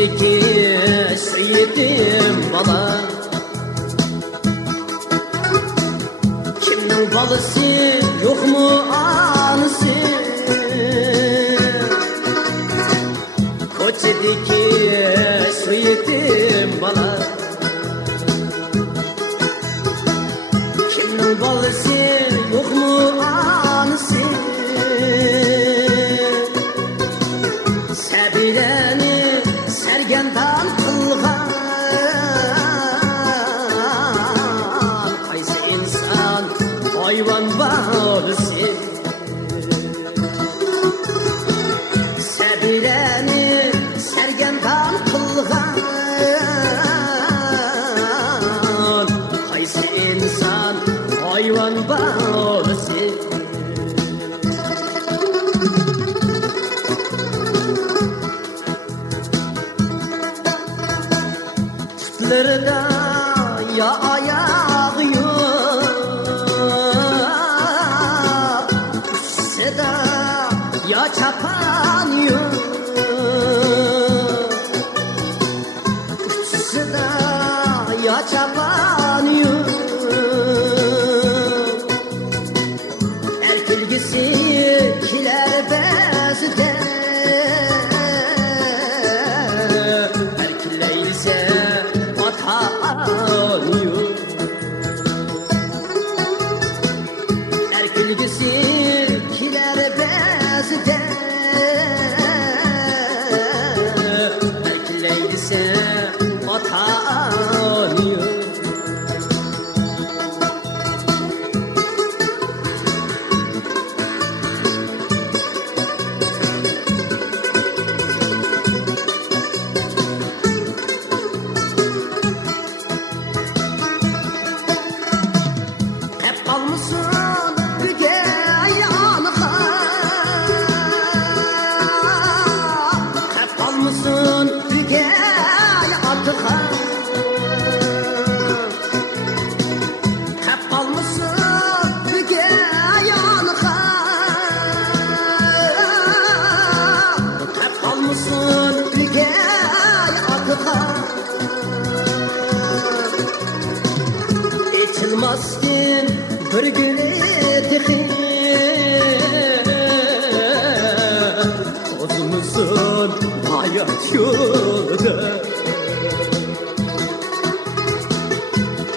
Koçedeki şehidim bala, kimnin balısı yok mu anısı? Koçedeki şehidim bala, kimnin balısı yok mu anısı? Sebileni sergendan kılgan kaysi insan hayvan babısı. Sebileni sergendan kılgan kaysi insan hayvan babısı. Nerede ya ayağı yok, uçsa da ya çapan yok, uçsa da ya çapan yok. Erkilgisi kiler bezde, erkileylse anıyor. Erkilgisi kiler bezde, erkileylse anıyor. Almışsın güzel anığa, hep almışsın güzel atığa, hep almışsın güzel anığa, hep almışsın güzel atığa. İçilmezsin bir güneşi tozumuzun hayat yolda.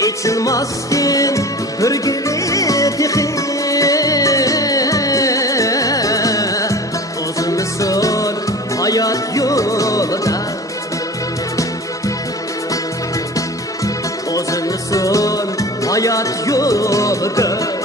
İçilmezsin bir güneşi tozumuzun hayat yolda. Tozumuzun hayat yolda.